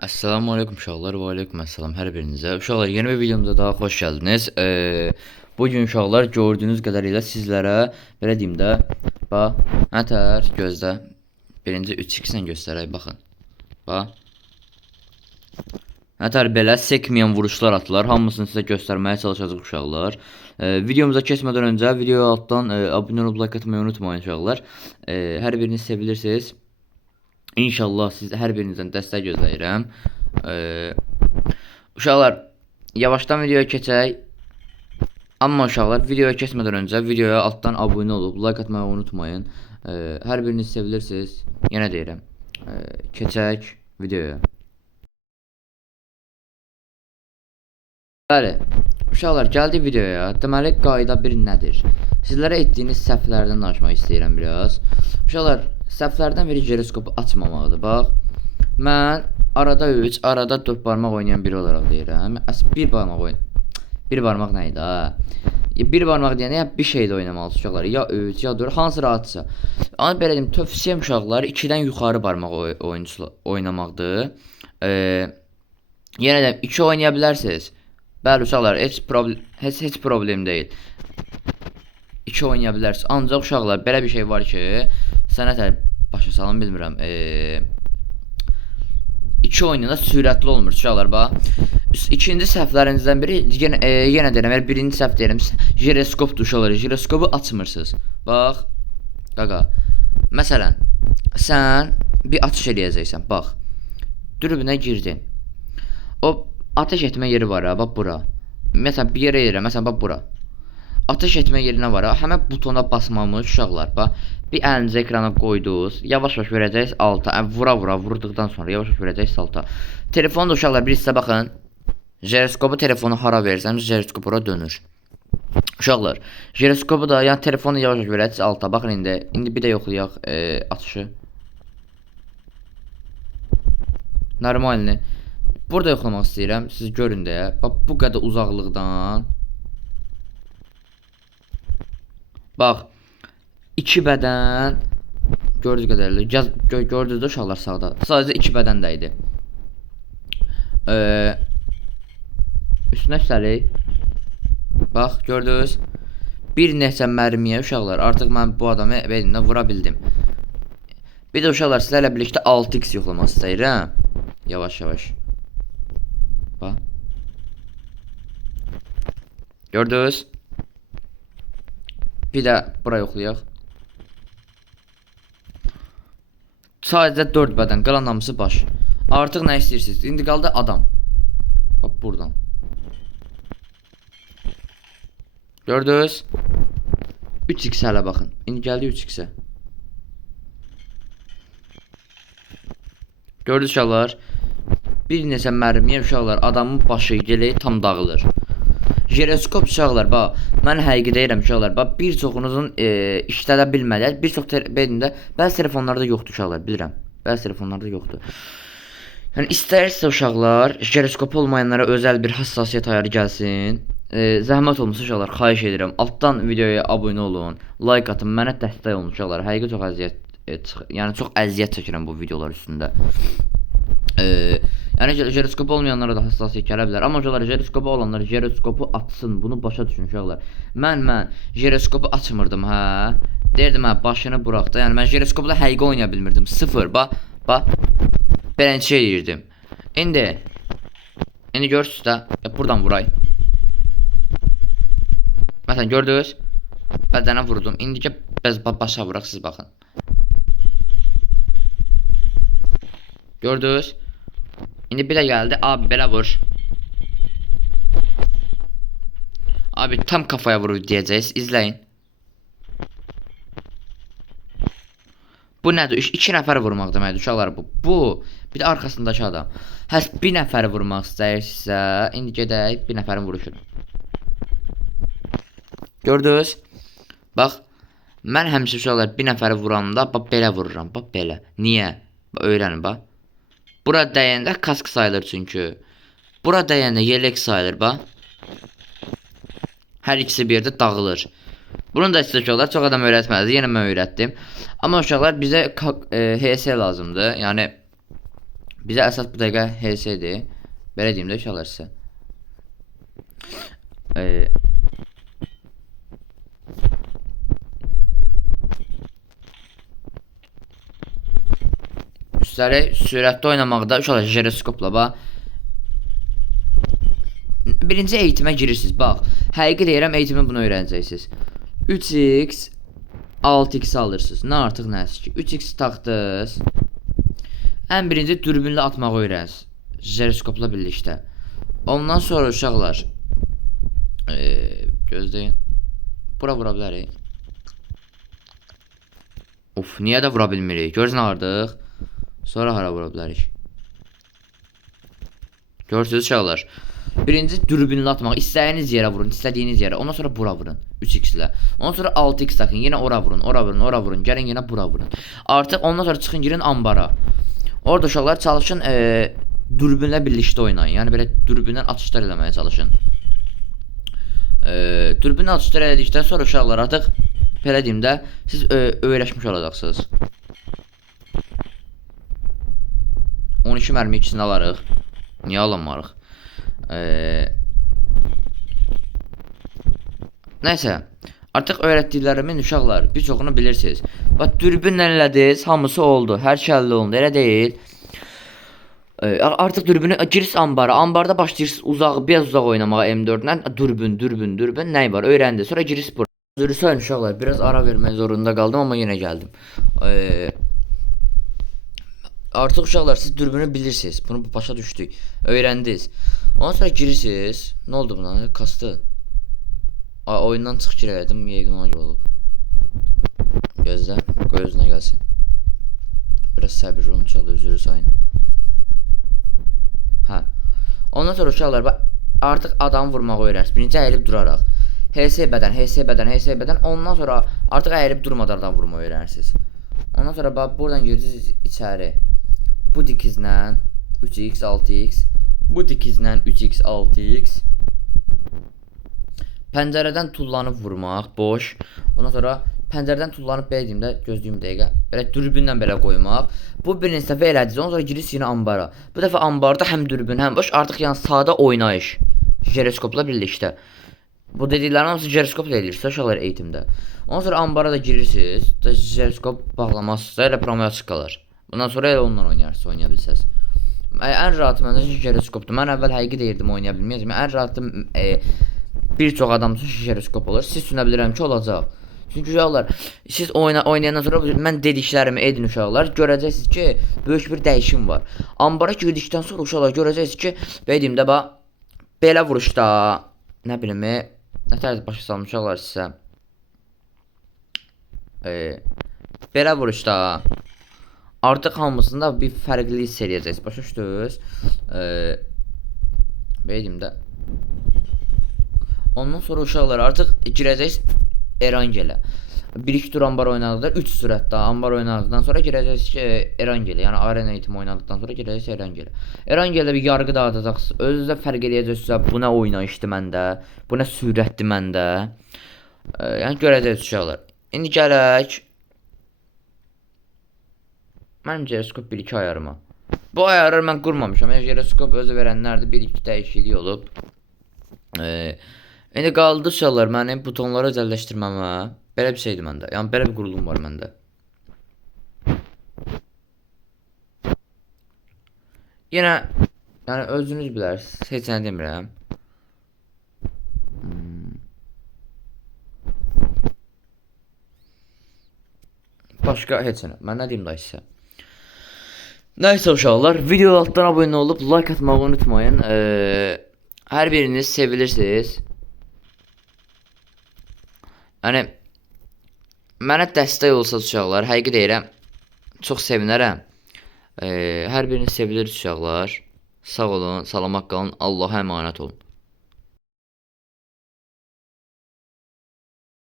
Esselamu Aleyküm uşaqlar və Aleyküm Əssalam hər birinizə. Uşaqlar yeni bir videomuza daha xoş gəldiniz. Bugün uşaqlar gördüyünüz qədərilə sizlərə belə deyim də, bax, nətər gözlə. Birinci 3x-lə göstərək, baxın. Bax. Nətər belə sekməyən vuruşlar atılar. Hamısını sizə göstərməyə çalışacağıq uşaqlar. Videomuza keçmədən öncə videoya altdan abunə olub like atmayı unutmayın uşaqlar. Hər biriniz sevilirsiniz. İnşallah siz hər birinizdən dəstək gözləyirəm. Uşaqlar, yavaşdan videoya keçək. Amma uşaqlar, videoya keçmədən öncə videoya altdan abunə olub like atmayı unutmayın. Hər biriniz sevilirsiniz. Yenə deyirəm. Keçək videoya. Bəli, uşaqlar, gəldik videoya. Deməli, qayda 1 nədir? Sizlərə etdiyiniz səhvlərdən danışmaq istəyirəm biraz. Uşaqlar, səhvlərdən biri giroskopu açmamaqdır. Bax, mən arada 3, arada 4 barmaq oynayan biri olaraq deyirəm. Bir barmaq oyun. Bir barmaq nə idi ha? Bir barmaq deyəndə bir şeydə oynamalısınız uşaqlar. Ya 3, ya 4, hansı rahatsa. Amma belə deyim, tövsiyəm uşaqlar 2-dən yuxarı barmaq oynamaqdır. Yenə də 2 oynaya bilərsiniz. Bəli uşaqlar, heç problem deyil. 2 oynaya bilərsiniz. Ancaq uşaqlar, belə bir şey var ki, sənətə başa salım bilmirəm. 2 oyunda sürətli olmur uşaqlar, bax. İkinci səhvlərinizdən biri, yenə deyirəm, birinci səhv deyirəm, jiroskopdur uşaqlar, jiroskopu açmırsınız. Bax, qaqa. Məsələn, sən bir atış eləyəcəksən, bax. Dürbünə girdin. O ateş etmə yeri var ha, bax bura. Məsələn, bir yerə yerə, məsələn, bax bura. Ateş etmə yerinə var ha, həmən butona basmamız uşaqlar, bax. Bir əlinizi ekrana qoydunuz, yavaş-yavaş verəcəksiniz alta, vura-vura, vurduqdan sonra yavaş-yavaş verəcəksiniz alta. Telefonu da uşaqlar, bir sizə baxın. Jiroskopu telefonu hara versəm, jiroskop ora dönür. Uşaqlar, jiroskopu da, yəni telefonu yavaş-yavaş verəcəksiniz alta. Baxın indi bir də yoxlayaq atışı. Normalini. Burada yoxlamaq istəyirəm, siz görün deyə. Bax, bu qədər uzaqlıqdan. Bax, 2 bədən. Gördüyünüz qədərilə. Gördünüz də uşaqlar sağda. Sadəcə 2 bədən də idi. Üstünə üstəlik. Bax, gördünüz. Bir neçə mərmiyə uşaqlar. Artıq mən bu adamı beynimdən vura bildim. Bir də uşaqlar, sizlərlə birlikdə 6x yoxlamaq istəyirəm. Yavaş-yavaş. Bax. Gördünüz. Bir də bura yoxlayaq. Sadəcə 4 bədən, qalan hamısı baş. Artıq nə istəyirsiniz? İndi qaldı adam. Bax buradan. Gördünüz? 3x hələ baxın. İndi gəldi 3x-ə. Gördünüz uşaqlar? Bir neçə mərmiyə uşaqlar, adamın başı gələk tam dağılır. Jiroskop uşaqlar, bax, mən həqiqi deyirəm uşaqlar, bax, bir çoxunuzun işlədə bilmədilər, bir çox belində, bəzi telefonlarda yoxdur uşaqlar, bilirəm, bəzi telefonlarda yoxdur. Yəni, istəyirsə uşaqlar, jiroskop olmayanlara özəl bir hassasiyyət ayarı gəlsin, zəhmət olmasa uşaqlar, xahiş edirəm, altdan videoya abunə olun, like atın, mənə dəstək olun uşaqlar, həqiqi çox əziyyət, yəni çox əziyyət çəkirəm bu videolar üstündə. Yəni jiroskopu olmayanlara da hassasiyyət gələ bilər. Amma uşaqlar, jiroskopu olanlar jiroskopu açsın, bunu başa düşün uşaqlar. Mən jiroskopu açmırdım, hə. Deyirdim, hə, başını burax da. Yəni mən jiroskopla həqiqi oynaya bilmirdim. Sıfır, bax. Beləncə eləyirdim. İndi görürsünüz də, buradan vuray. Məsələn, gördünüz? Bədənə vurdum. İndicə başa vuraq, siz baxın. Gördünüz? İndi bir də gəldi, abi belə vur. Abi tam kafaya vurur deyəcəyiz, izləyin. Bu nədir? 2 nəfər vurmaq deməkdir uşaqlar bu. Bu, bir də arxasındakı adam. Həs bir nəfəri vurmaq istəyirsə, indi gedək bir nəfərin vuruşunu. Gördünüz? Bax, mən həmişə uşaqlar bir nəfəri vuranda, bax belə vururam, bax belə. Niyə? Öyrənin, bax. Bura dəyəndə kask sayılır çünki. Bura dəyəndə yelek sayılır, bax. Hər ikisi bir yerdə dağılır. Bunu da sizə uşaqlar çox adam öyrətmədi. Yenə mən öyrətdim. Amma uşaqlar bizə HS lazımdır. Yəni Bizə əsas bu dəqiqə HS-dir. Belə deyim də uşaqlar sizə. Üstəlik sürətli oynamaqda uşaqlar jiroskopla bax. Birinci eğitimə girirsiniz. Bax, həqiqi deyirəm, eğitimi bunu öyrənəcəksiniz. 3x 6x alırsınız. Nə artıq nəsə ki. 3x taxdınız. Ən birinci dürbünlə atmağı öyrənirsiniz. Jiroskopla birlikdə. Ondan sonra uşaqlar gözləyin. Bura vura bilərik. Of, niyə də vura bilmirik? Görürsən ardıq. Sonra hara vura bilərik? Görürsünüz uşaqlar. Birinci dürbünlə atmaq. İstədiyiniz yerə vurun, istədiyiniz yerə. Ondan sonra bura vurun. 3x ilə. Ondan sonra 6x takın. Yenə ora vurun, ora vurun, ora vurun. Gəlin yenə bura vurun. Artıq ondan sonra çıxın girin ambara. Orada uşaqlar çalışın dürbünlə birlikdə oynayın. Yəni belə dürbündən atışlar eləməyə çalışın. Dürbünlə atışlar elədikdən sonra uşaqlar artıq belə deyim də siz öyrəşmiş olacaqsınız. 12 mərmi ikisini alarıq. Niyə alamarıq? Nəysə, artıq öyrətdiklərimin uşaqlar bir çoxunu bilirsiniz. Bax, dürbünlə elədiniz, hamısı oldu. Hər şey əldə olundu, elə deyil. Artıq dürbünü girirsiniz ambara. Ambarda başlayırsınız biraz uzaq oynamağa M4-lə. Dürbün, nə var? Öyrəndiniz. Sonra girirsiniz bura. Üzr istəyin uşaqlar, biraz ara vermək zorunda qaldım, amma yenə gəldim. Artıq uşaqlar siz dürbünü bilirsiniz. Bunu başa düşdük. Öyrəndiniz. Ondan sonra girirsiniz. Nə oldu buna? Kastı. Oyundan çıx girəydim. Yəqin ona görə olub. Gözlə. Qoy özünə gəlsin. Biraz səbirli olun. Uşaqlar üzrü sayın. Hə. Ondan sonra uşaqlar artıq adam vurmağı öyrənirsiniz. Birinci əyilib duraraq. HS bədən. Ondan sonra artıq əyilib durmadan adam vurmağı öyrənirsiniz. Ondan sonra bax buradan girirsiniz içəri. Bu dikizlə 3x 6x. Bu dikizlə 3x 6x. Pəncərədən tullanıb vurmaq boş. Ondan sonra pəncərədən tullanıb belə deyim də gözləyim dəqiqə. Belə dürbünlə belə qoymaq. Bu birinci dəfə elədiniz. Ondan sonra girirsiniz yenə ambara. Bu dəfə ambarda həm dürbün, həm boş. Artıq yəni sadə oynayış. Jiroskopla birlikdə. Bu dediklərim hamısı jiroskopla edirsiniz uşaqlar eğitimdə. Ondan sonra ambara da girirsiniz. Jiroskop bağlamazsınız. Elə promoya qalar. Bundan sonra elə onunla oynayarsınız, oynaya bilsəz. Ən rahatı məndə jiroskopdur. Mən əvvəl həqiqi deyirdim oynaya bilməyəcəm. Ən rahatı bir çox adam üçün jiroskop olur. Siz düşünə bilirəm ki, olacaq. Çünki uşaqlar, siz oynayandan sonra mən dediklərimi edin uşaqlar. Görəcəksiniz ki, böyük bir dəyişim var. Ambara girdikdən sonra uşaqlar görəcəksiniz ki, deyim də bax, belə vuruşda, nə bilim, nə tərz başa salmış uşaqlar sizə. Belə vuruşda artıq hamısında bir fərqli hiss eləyəcəksiniz. Başa düşdünüz? Deyim də. Ondan sonra uşaqlar artıq girəcəksiniz Erangelə. 1-2 tur ambar oynadıqda 3 sürətdə ambar oynadıqdan sonra girəcəksiniz ki Erangelə. Yəni arena eğitimi oynadıqdan sonra girəcəksiniz Erangelə. Erangelə bir yargı dağıdacaqsınız. Özünüzə fərq eləyəcəksiniz. Bu nə oynayışdı məndə? Bu nə sürətdi məndə? Yəni görəcəksiniz uşaqlar. İndi gələk. Mənim jiroskop 1-2 ayarıma. Bu ayarları mən qurmamışam. Yəni jiroskop özü verənlərdə 1-2 dəyişiklik olub. İndi qaldı uşaqlar mənim butonları özəlləşdirməmə. Belə bir şeydir məndə. Yəni belə bir qurulum var məndə. Yenə yəni özünüz bilərsiniz. Heç nə demirəm. Başqa heç nə. Mən nə deyim da sizə? Nəysə uşaqlar, video altdan abunə olub like atmağı unutmayın. Hər biriniz sevilirsiniz. Yəni mənə dəstək olsa uşaqlar, həqiqi deyirəm, çox sevinərəm. Hər biriniz sevilir uşaqlar. Sağ olun, salamat qalın, Allaha əmanət olun.